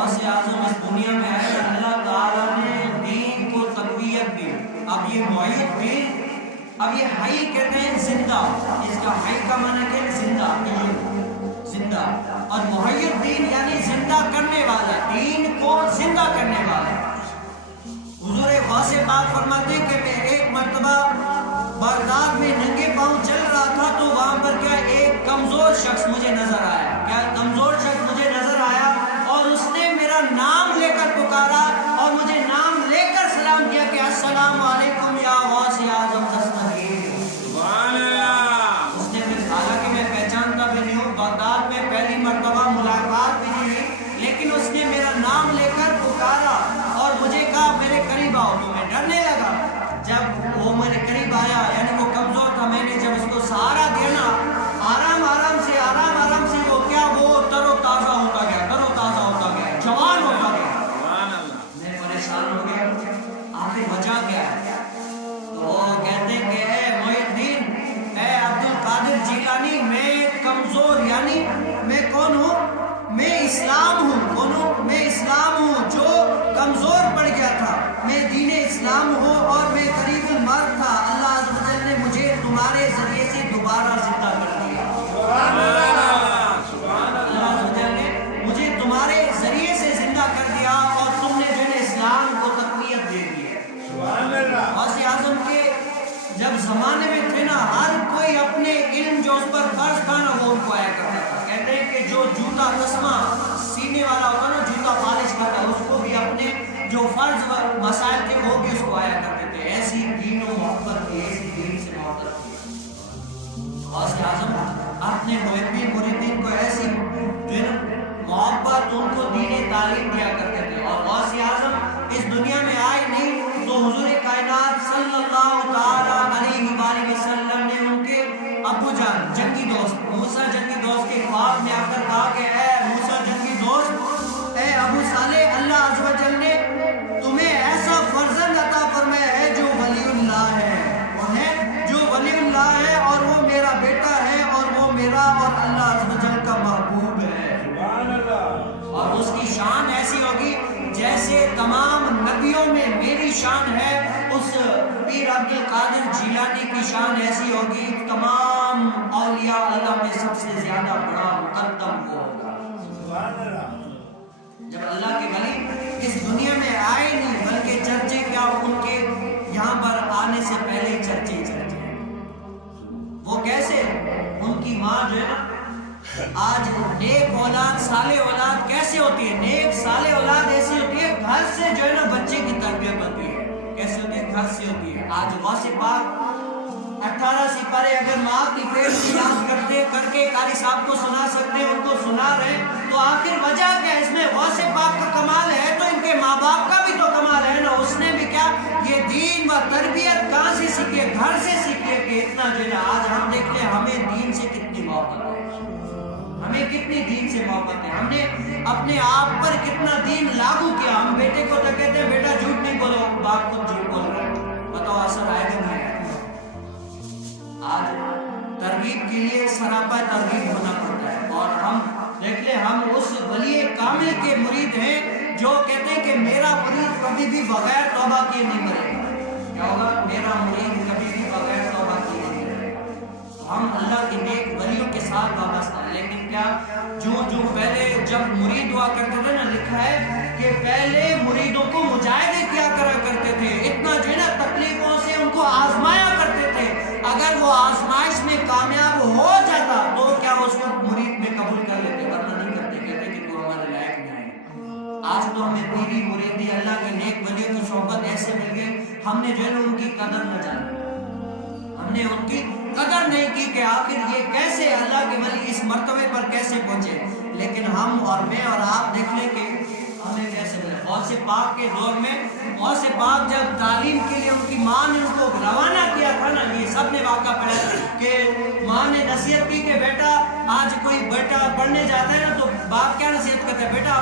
غوث اعظم اس دنیا میں آئے، اللہ تعالیٰ نے دین کو تقویت دی. اب یہ معید دین، اب یہ حی کہتے ہیں زندہ، اس کا حی کا معنی کیا ہے؟ زندہ، زندہ. اور معید دین یعنی زندہ کرنے والا، دین کو زندہ کرنے والا. حضور غوث پاک فرماتے ہیں کہ میں ایک مرتبہ بغداد میں ننگے پاؤں چل رہا تھا تو وہاں پر کیا ایک کمزور شخص مجھے نظر آیا. کیا کمزور شخص مجھے نظر آیا اور اس نے میرا نام لے کر پکارا اور مجھے نام لے کر سلام کیا کہ السلام علیکم یا غوث اعظم دستگیر. سبحان اللہ. اس نے پھر، حالانکہ میں پہچانتا بھی نہیں ہوں، بغداد میں پہلی مرتبہ ملاقات بھی نہیں ہوئی، لیکن اس نے میرا نام لے کر پکارا اور مجھے کہا میرے قریب آؤ. تو میں ڈرنے لگا. جب وہ میرے قریب آیا، یعنی وہ کمزور تھا، میں نے جب اس کو سہارا دیا نا، آرام آرام سے وہ کیا، وہ تر و تازہ ہوتا گیا، جوان ہوتا گیا. میں پریشان ہو گیا، آخر وجہ کیا ہے؟ تو وہ کہتے ہیں کہ اے معین الدین، اے عبد القادر جیلانی، میں کمزور، یعنی میں کون ہوں؟ میں اسلام ہوں. کون ہوں؟ میں اسلام ہوں جو کمزور پڑ گیا تھا. میں دین اسلام ہوں اور میں قریب المرگ تھا. اللہ عز و جل نے مجھے تمہارے ذریعے سے دوبارہ زندہ کر دیا. اللہ عز و جل نے مجھے تمہارے ذریعے سے زندہ کر دیا اور تم نے جو ہے اسلام کو تقویت دے دی ہے. غوث اعظم کے جب زمانے میں تھے نا، ہر کوئی اپنے علم جو اس پر فرض تھا نا وہ ان کو آیا کرتا تھا. کہتے ہیں کہ جو جوتا تسمہ سینے والا ہوتا نا، جوتا پالش کرتا، اس کو بھی اپنے جو فرض مسائل تھے وہ بھی اس کو آیا کرتے تھے. ایسی دین و محبت تھی، ایسی دین سے محبت تھی. غوث اعظم اپنے محبین مریدین کو ایسی محبت، ان کو دین تعلیم دیا کرتے تھے. اور غوث اعظم اس دنیا میں آئے نہیں تو حضور کائنات صلی اللہ تعالی علیہ وآلہ وسلم نے ان کے ابو جان، جنگی دوست موسیٰ، جنگی دوست کے خواب میں آ کر کہا کہ اے موسیٰ جنگی دوست، اے ابو صالح، اللہ عز و جل نے تمہیں ایسا فرزند عطا فرمایا ہے جو ولی اللہ ہے. وہ ہے جو ولی اللہ ہے اور وہ میرا بیٹا ہے اور وہ میرا اور اللہ عز و جل کا محبوب ہے. اور اس کی شان ایسی ہوگی جیسے تمام نبیوں میں میری شان ہے، اس پیر عبد القادر جیلانی کی شان ایسی ہوگی تمام اولیاء اللہ میں سب سے زیادہ بڑا مقدم وہ ہوگا. جب اللہ کے ولی اس دنیا میں آئے نہیں بلکہ چرچے کیا ان کے یہاں پر آنے سے پہلے چرچے. وہ کیسے؟ ان کی ماں جو ہے نا، آج نیک اولاد، صالح اولاد کیسے ہوتی ہے؟ نیک صالح اولاد ایسی ہوتی ہے گھر سے جو ہے نا بچے کی تربیت ہوتی ہے. کیسے ہوتی ہے؟ گھر سے ہوتی ہے. آج غوث پاک 18 سپارے اگر ماں کی پیٹ کی یاد کرتے کر کے قاری صاحب کو سنا سکتے ہیں، ان کو سنا رہے، تو آخر وجہ کیا؟ اس میں غوث پاک کا کمال ہے تو ان کے ماں باپ کا بھی تو کمال ہے نا. اس نے بھی کیا یہ دین و تربیت کہاں سے سیکھے؟ گھر سے سیکھے. کہ اتنا جو ہے نا، آج ہم دیکھ لیں ہمیں دین سے کتنی محبت ہے، ہمیں کتنی دین سے محبت ہے، ہم نے اپنے آپ پر کتنا دین لاگو کیا. ہم بیٹے کو تو کہتے ہیں بیٹا جھوٹ نہیں بولو، باپ خود جھوٹ بول رہا ہے، بتاؤ اثر آئے گا نہیں؟ آج ترغیب کے لیے سراپا ترغیب ہونا پڑتا ہے. اور ہم دیکھ لیں ہم اس ولی کامل کے مرید ہیں جو کہتے ہیں کہ میرا مرید کبھی بھی بغیر توبہ کیے نہیں مرے گا. کیا ہوگا؟ میرا مرید کبھی بھی بغیر توبہ کیے نہیں مرے گا. ہم اللہ کے نیک ولیوں کے ساتھ وابستہ ہیں. لیکن کیا جو پہلے جب مرید ہوا کرتے تھے نا، لکھا ہے کہ پہلے مریدوں کو مجاہدے کیا کرا کرتے تھے، اتنا جو ہے نا تکلیفوں سے ان کو آزمایا کرتے تھے. اگر وہ آزمائش میں کامیاب ہو جاتا تو کیا اس کو مرید میں قبول کر لیتے، ورنہ نہیں کرتے. کہتے کہ تو ہمارے لائق نہیں ہے. آج تو ہمیں پیری مریدی اللہ کے نیک ولیوں کی صحبت ایسے مل گئی، ہم نے جو ہے نا ان کی قدر نہ جانی، ہم نے ان کی قدر نہیں کی کہ آخر یہ کیسے اللہ کے ولی اس مرتبے پر کیسے پہنچے. لیکن ہم اور میں اور آپ دیکھ لیں کہ ہمیں کیسے ملے. غوث پاک کے دور میں غوث پاک جب تعلیم کے لیے ان کی ماں نے ان کو روانہ کیا تھا نا، یہ سب نے واقعہ پڑھا کہ ماں نے نصیحت کی کہ بیٹا آج کوئی بیٹا پڑھنے جاتا ہے نا تو باپ کیا نصیحت کرتا ہے؟ بیٹا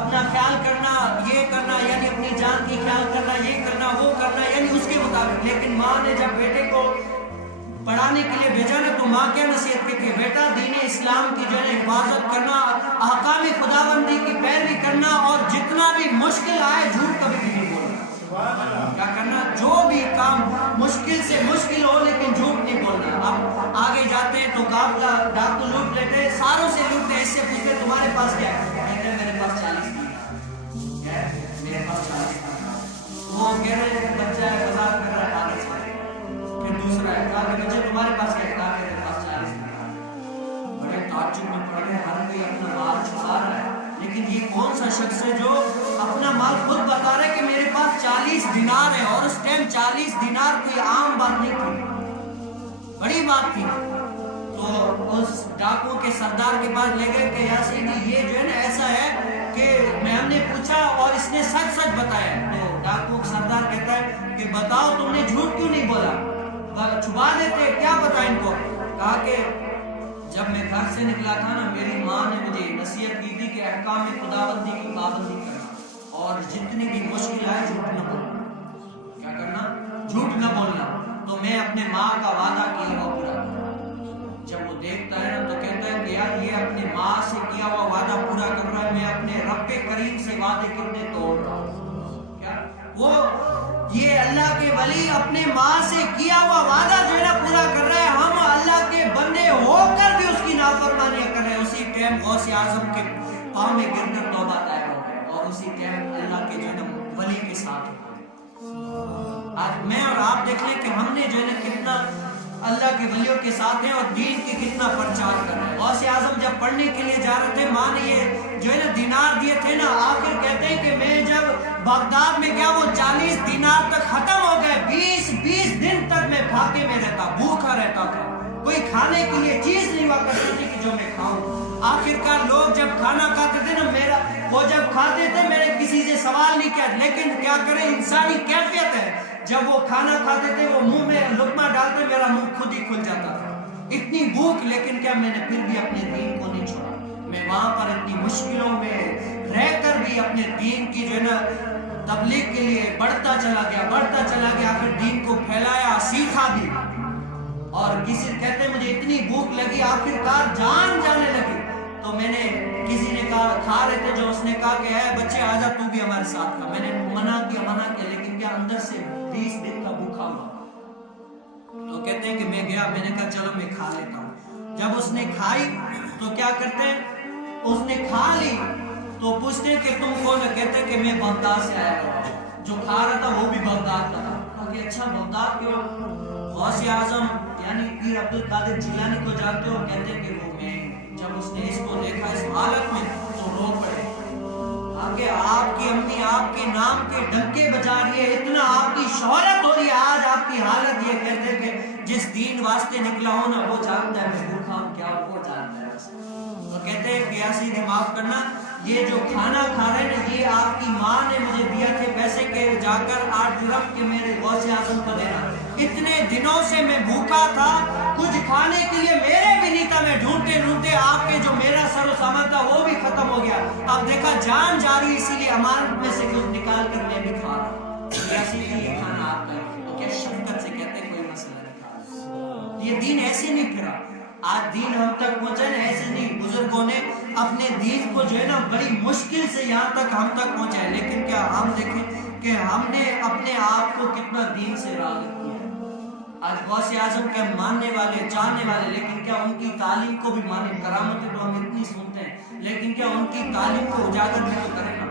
اپنا خیال کرنا، یہ کرنا، یعنی اپنی جان کی خیال کرنا، یہ کرنا، وہ کرنا، یعنی اس کے مطابق. لیکن ماں نے جب بیٹے کو پڑھانے کے لیے بھیجا نا تو ماں کیا نصیحت کی کہ بیٹا دین اسلام کی جو ہے حفاظت کرنا، احکام خداوندی کی پیروی کرنا मुश्किल आए झूठ कभी भी नहीं बोलना। क्या करना, जो भी काम मुश्किल से मुश्किल हो लेकिन झूठ नहीं बोलना। अब आगे जाते हैं तो काफला डाकू लूट लेते, सारों से लूटते, इससे पूछते तुम्हारे पास क्या है, कहते हैं मेरे पास 40 क्या है, मेरे पास 40। वो कह रहे बच्चा है बाजार कर रहा है आगे से। फिर दूसरा है कहा बच्चे तुम्हारे पास क्या है, कहा मेरे पास 40। बड़े ताज्जुब में पड़ गए, हर कोई अपना माल छुपा रहा है, लेकिन ये कौन सा शख्स है जो अपना माल खुद बता रहा है कि मेरे पास 40 दिनार है। और उस टाइम 40 दिनार कोई आम बात नहीं थी, बड़ी बात थी। तो उस डाकुओं के सरदार के पास ले गए कि यासीन ये जो है ना ऐसा है कि मैं हमने पूछा और इसने सच सच बताया। तो डाकुओं का सरदार कहता है कि बताओ तुमने झूठ क्यों नहीं बोला, छुपा देते, क्या पता इनको। कहा कि जब मैं घर से निकला था ना, मेरी माँ ने मुझे नसीहत की थी कि अहकाम खुदाबंदी की पाबंदी करना और जितनी भी मुश्किल आए झूठ न बोलना। क्या करना, झूठ न बोलना। तो मैं अपने माँ का वादा किया हुआ पूरा करूँ। जब वो देखता है ना तो कहता है कि यार ये अपने माँ से किया हुआ वादा पूरा कर रहा है, मैं अपने रब्बे करीम से वादे कितने तोड़ रहा हूँ। क्या वो ये अल्लाह के वली अपने माँ से किया हुआ वादा जो है ना पूरा कर रहा है, हम अल्लाह के बंदे होकर भी उसकी नाफरमानियां कर रहे हैं। उसी टाइम गौसे आजम के पाँव में गिरकर तौबा तायब हो गए और उसी टाइम अल्लाह के जो है ना वली के साथ हो गए। आज मैं और आप देख लें कि हमने जो है ना कितना अल्लाह के वलियों के साथ हैं और दीन के कितना प्रचार कर रहे हैं। गौसे आजम जब पढ़ने के लिए जा रहे थे, माँ ने ये जो है ना दिनार दिए थे ना, आखिर कहते हैं कि मैं जब बगदाद में गया वो 40 दिनार तक खत्म हो गए। 20 दिन तक मैं फाके में रहता, भूखा रहता था, कोई खाने के लिए चीज नहीं हुआ करती थी कि जो मैं खाऊं। आखिरकार लोग जब खाना खाते थे ना, मेरा वो जब खाते थे मेरे किसी से सवाल नहीं किया, लेकिन क्या करें इंसानी कैफियत है, जब वो खाना खाते थे वो मुंह में लुकमा डालते मेरा मुंह खुद ही खुल जाता था, इतनी भूख। लेकिन क्या मैंने फिर भी अपने दीन को नहीं छोड़ा। मैं वहां पर इतनी मुश्किलों में रहकर भी अपने दीन की जो है ना तबलीग के लिए बढ़ता चला गया, फिर दीन को फैलाया, सीखा भी। और किसी कहते मुझे इतनी भूख लगी, आखिरकार जान जाने लगी, तो मैंने किसी ने कहा खा रहे थे जो, उसने कहा कि है बच्चे आजा तू भी हमारे साथ खा। मैंने मना किया, लेकिन क्या अंदर से 20 दिन का भूखा हुआ। तो कहते हैं कि मैं गया, मैंने कहा चलो मैं खा लेता हूँ। जब उसने खाई तो क्या करते हैं, उसने खा ली तो पूछते हैं कि तुम कौन है, कहते हैं कि मैं बगदाद से आया हूँ। जो खा रहा था वो भी बगदाद का था। तो अच्छा बगदाद क्यों? गौसे आजम यानी पीर अब्दुल कादिर जिलानी को जानते हो? कहते हैं कि वो मैं। जब उसने इसको देखा इस हालत में तो रो पड़े। आगे आपकी अम्मी आपके नाम के डंके बजा रही है, इतना आपकी शोहरत हो रही है, आज आपकी हालत ये। कहते हैं कि जिस दीन वास्ते निकला हो ना वो जानता है मैं भूखा हूं क्या, वो जानता है। तो कहते हैं कि यासीन माफ करना, ये जो खाना खा रहे हैं ये आपकी माँ ने मुझे दिया थे पैसे के, जाकर 8 दिरहम के मेरे गौसे आजम को देना। इतने दिनों से मैं भूखा था, कुछ खाने के लिए मेरे भी नहीं था, मैं ढूंढते ढूंढते आपके जो मेरा सरो सामान था वो भी खत्म हो गया। अब देखा जान जा रही, इसीलिए अमानत में से कुछ निकाल कर मैं भी खा रहा हूँ। ये खाना आपका है। तो क्या शफकत से कहते हैं कोई मसला नहीं, ये दीन ऐसे नहीं फिरा। आज दीन हम तक पहुंचा ना, ऐसे नहीं, बुजुर्गों ने अपने दीन को जो है ना बड़ी मुश्किल से यहाँ तक हम तक पहुंचाए। लेकिन क्या हम देखें कि हमने अपने आप को कितना दीन से राग़िब किया। आज गौसे आजम के मानने वाले, चाहने वाले, लेकिन क्या उनकी तालीम को भी माने। करामतें तो हम इतनी सुनते हैं, लेकिन क्या उनकी तालीम को उजागर भी तो करें ना।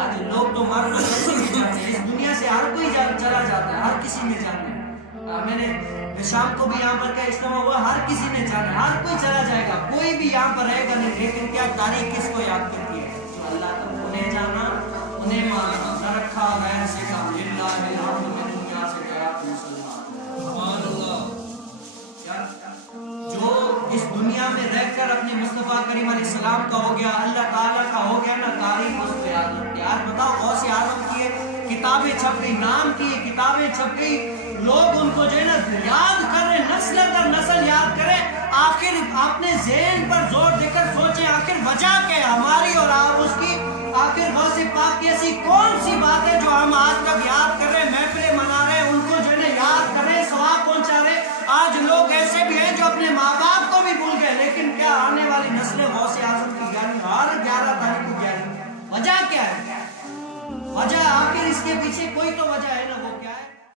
आज लोग तो मर इस दुनिया से हर कोई चला जाता है, हर किसी ने जाना है। मैंने शाम को भी यहाँ पर क्या इस्तेमा हुआ, हर किसी ने जाना, हर कोई चला जाएगा, कोई भी यहाँ पर रहेगा नहीं। लेकिन क्या तारीख किसको याद करती है? तो अल्लाह तक उन्हें जाना, उन्हें माना, न रखा गैर से काम, लिल्लाह बिलहम्द में दुनिया से गया जो इस दुनिया में रहकर अपने मुस्तफा करीम अलैहिस्सलाम का हो गया, अल्लाह ताला का हो गया ना, तारीख उस पे याद रखती है। यार बताओ गौसे आजम की किताबें छप गई, नाम की किताबें छप गई, लोग उनको जो है ना याद कर रहे, नस्ल दर नस्ल याद करें। आखिर आपने ज़हन पर जोर देकर सोचे आखिर वजह क्या है हमारी और आप उसकी। आखिर गौसे पाक की ऐसी कौन सी बात है जो हम आज तक याद कर रहे हैं, महफिलें मना रहे हैं, उनको जो है ना याद कर रहे हैं, सवाब पहुंचा रहे। आज लोग ऐसे भी हैं जो अपने माँ बाप को भी भूल गए। लेकिन क्या आने वाली नस्लें गौसे आजम की ज्ञानी, हर 11 तारीख को ज्ञानी। वजह क्या है? اس کے پیچھے کوئی تو وجہ ہے نا، وہ کیا ہے؟